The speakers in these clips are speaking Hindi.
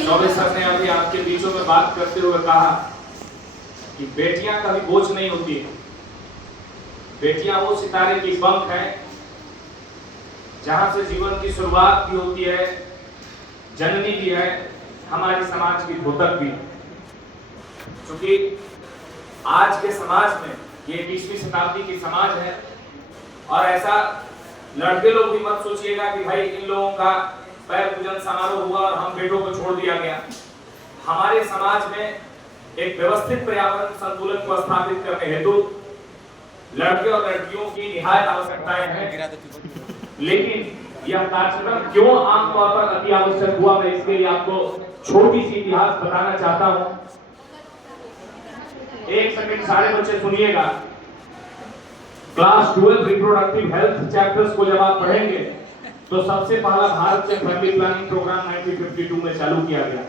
चौबे सर ने अभी आपके बीचों में बात करते हुए कहा कि बेटियां कभी बोझ नहीं होती है। बेटियां वो सितारे की पंख है जहां से जीवन की शुरुआत भी होती है, जननी भी है, हमारी समाज की धोतक भी। क्योंकि आज के समाज में ये 20वीं शताब्दी की समाज है और ऐसा लड़के लोग भी मत सोचिएगा कि भाई इन लोगों का पैर पूजन समारोह हुआ और हम बेटों को छोड़ दिया गया। हमारे समाज में एक व्यवस्थित पर्यावरण संतुलन को स्थापित करने हेतु लड़के और लड़कियों की निहायत आवश्यकताएं हैं, लेकिन यह कार्यक्रम क्यों आमतौर पर अति आवश्यक हुआ, मैं इसके लिए आपको छोटी सी इतिहास बताना चाहता हूं। एक सेकंड सारे बच्चे सुनिएगा। क्लास 12 रिप्रोडक्टिव हेल्थ चैप्टर्स को जब आप पढ़ेंगे तो सबसे पहला भारत में फैमिली प्लानिंग प्रोग्राम 1952 में चालू किया गया।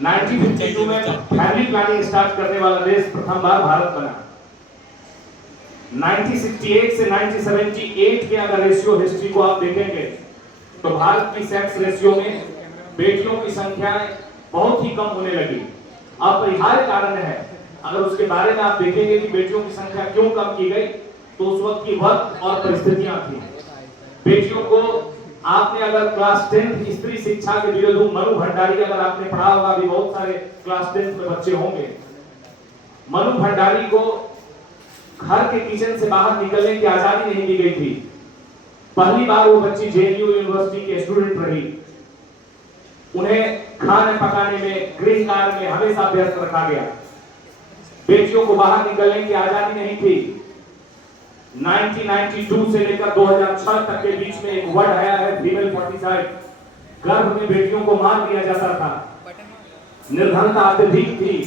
1952 में फैमिली प्लानिंग स्टार्ट करने वाला देश प्रथम बार भारत बना। 1968 से 1978 के अगर रेशियो हिस्ट्री को आप देखेंगे तो भारत की सेक्स रेशियो में बेटियों की संख्या बहुत ही कम होने लगी। अपरिहार्य कारण है, अगर उसके बारे में आप देखेंगे कि बेटियों की संख्या क्यों कम की गई, तो उस वक्त की वक्त और परिस्थितियां थी। बेटियों को आपने अगर क्लास 10 स्त्री शिक्षा के विरोध मनु भंडारी अगर आपने पढ़ा होगा, भी बहुत सारे क्लास 10 में बच्चे होंगे। मनु भंडारी को घर के किचन से बाहर निकलने की आजादी नहीं दी गई थी। पहली बार वो बच्ची जेएनयू यूनिवर्सिटी के स्टूडेंट रही। उन्हें खाने पकाने में, गृह कार्य में हमेशा व्यस्त रखा गया। बेटियों को बाहर निकलने की आजादी नहीं थी। 1992 से लेकर 2006 तक के बीच में एक वर्ड आया है फीमेल फर्टिसाइड। गर्भ में बेटियों को मार दिया जाता था, निर्धनता अत्यधिक थी,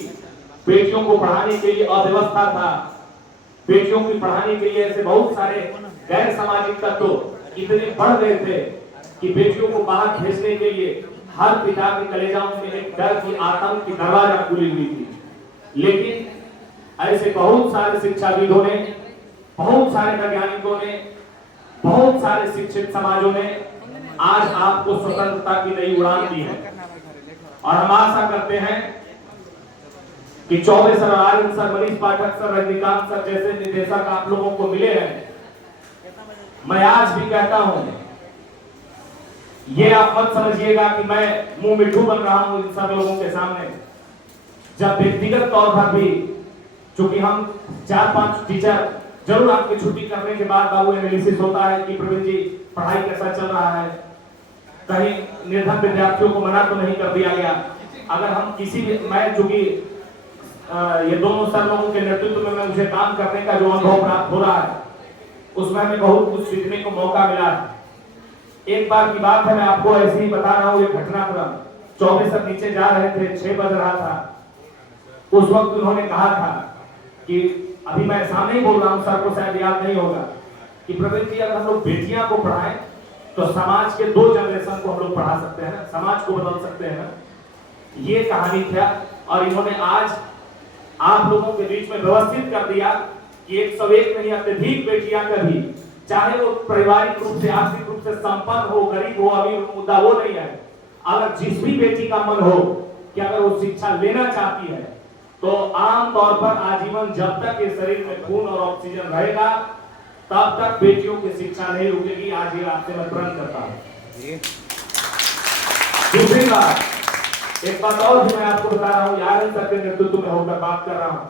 बेटियों को पढ़ाने के लिए अव्यवस्था था, बेटियों की पढ़ाने के लिए ऐसे बहुत सारे गैर सामाजिक तत्व इतने बढ़ गए थे कि बेटियों को बाहर भेजने के लिए हर पिता के कलेजाओं में एक डर की, आतंक की दरवाजा खुली हुई थी। लेकिन ऐसे बहुत सारे शिक्षाविदों ने, बहुत सारे वैज्ञानिकों ने, बहुत सारे शिक्षित समाजों ने आज आपको स्वतंत्रता की नई उड़ान दी है। और हम आशा करते हैं कि चौबे सर, आर्यन सर, मनीष पाठक सर, रजनीकांत सर जैसे निदेशक आप लोगों को मिले हैं। मैं आज भी कहता हूं, ये आप मत समझिएगा कि मैं मुंह मिठू बन रहा हूं इन सब लोगों के सामने। जब व्यक्तिगत तौर पर भी, चूंकि हम 4-5 टीचर जरूर आपकी छुट्टी करने के बाद बाबू एनालिसिस होता है कि प्रवीण जी पढ़ाई कैसा चल रहा है, कहीं निर्धन विद्यार्थियों को मना तो नहीं कर दिया गया। अगर हम किसी भी, मैं चूंकि ये दोनों सर लोगों के नेतृत्व में मुझे काम करने का जो अनुभव प्राप्त हो रहा है, उसमें हमें बहुत कुछ सीखने को मौका मिला है। एक बार की बात है, मैं आपको ऐसे ही बता रहा हूँ, एक घटनाक्रम। चौबे सर नीचे जा रहे थे, 6 बज रहा था। उस वक्त उन्होंने कहा था कि अभी मैं सामने ही बोल रहा हूँ, सर को शायद याद नहीं होगा, कि प्रवीण जी अगर हम लोग बेटियां को पढ़ाएं तो समाज के 2 जनरेशन को हम लोग पढ़ा सकते हैं, समाज को बदल सकते हैं। ये कहानी था और इन्होंने आज आप लोगों के बीच में व्यवस्थित कर दिया कि 101 नहीं, अत्यधिक बेटियां का भी, चाहे वो पारिवारिक रूप से, आर्थिक रूप से संपन्न हो, गरीब हो, अमीर हो, मुद्दा वो नहीं है। अगर जिस भी बेटी का मन हो कि अगर वो शिक्षा लेना चाहती है तो आम तौर पर आजीवन, जब तक इस शरीर में खून और ऑक्सीजन रहेगा तब तक बेटियों की शिक्षा नहीं रुकेगी। आज ये आपसे मैं प्रण करता हूं। दूसरी बात, एक बात और भी मैं आपको बता रहा हूं, आर्यन सर के नेतृत्व में होकर बात कर रहा हूं,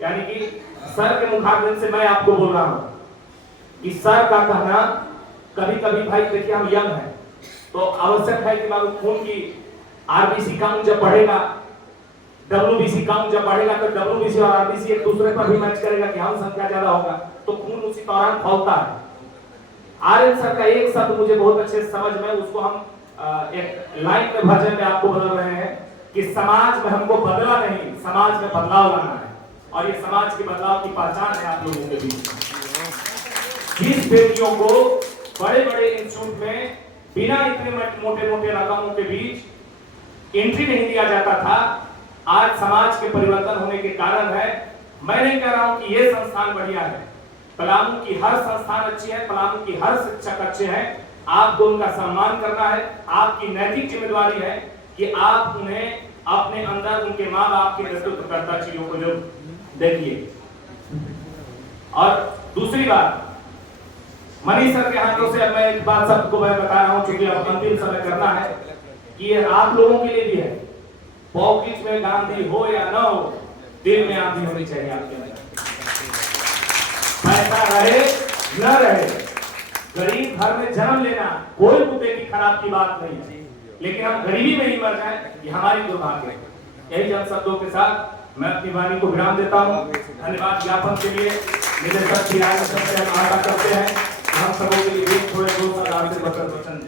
यानी कि सर के मुखाग्र से मैं आपको बोल रहा हूं कि सर का कहना कभी कभी, भाई देखिए हम यंग हैं तो आवश्यक है कि बाबू खून की आरबीसी काउंट जब बढ़ेगा, डब्ल्यूबीसी काउंट जब बढ़ेगा तो डब्ल्यूबीसी और आरबीसी एक दूसरे पर भी मैच करेगा कि हम संख्या ज्यादा होगा तो खून उसी दौरान फैलता है। आर्यन सर का एक शब्द मुझे बहुत अच्छे से समझ में, उसको हम एक लाइन में, भजन में आपको बदल रहे हैं कि समाज में हमको बदला नहीं, समाज में बदलाव लाना है। और ये समाज के बदलाव की पहचान है आप लोगों के बीच। जिस बेटियों को बड़े बड़े इंस्टीट्यूट में बिना इतने मोटे मोटे रकमों के बीच एंट्री नहीं दिया जाता था, आज समाज के परिवर्तन होने के कारण है। मैं नहीं कह रहा हूं कि ये संस्थान बढ़िया है, पलामू की हर संस्थान अच्छी है, पलामू की हर शिक्षक अच्छे हैं। आपको उनका सम्मान करना है, आपकी नैतिक जिम्मेदारी है कि आप उन्हें अपने अंदर उनके माँ बाप के नेतृत्वकर्ता चीजों को जो देखिए। और दूसरी बात, मनीष सर के हाथों से अब मैं एक बात सबको मैं बता रहा हूं, क्योंकि अब अंतिम समय करना है, कि ये आप लोगों के लिए भी है। पॉकेट में गांधी हो या ना हो, दिल में आंधी होनी चाहिए आपके अंदर। पैसा रहे न रहे, गरीब घर में जन्म लेना कोई मुद्दे की खराब की बात नहीं है, लेकिन हम गरीबी में ही मर जाए ये हमारी दुर्भाग्य है। यही जन शब्दों के साथ मैं अपनी वाणी को विराम देता हूँ। धन्यवाद ज्ञापन के लिए निदेशक श्री आशा करते हैं, हम सबों के लिए थोड़े 2 साल से वचन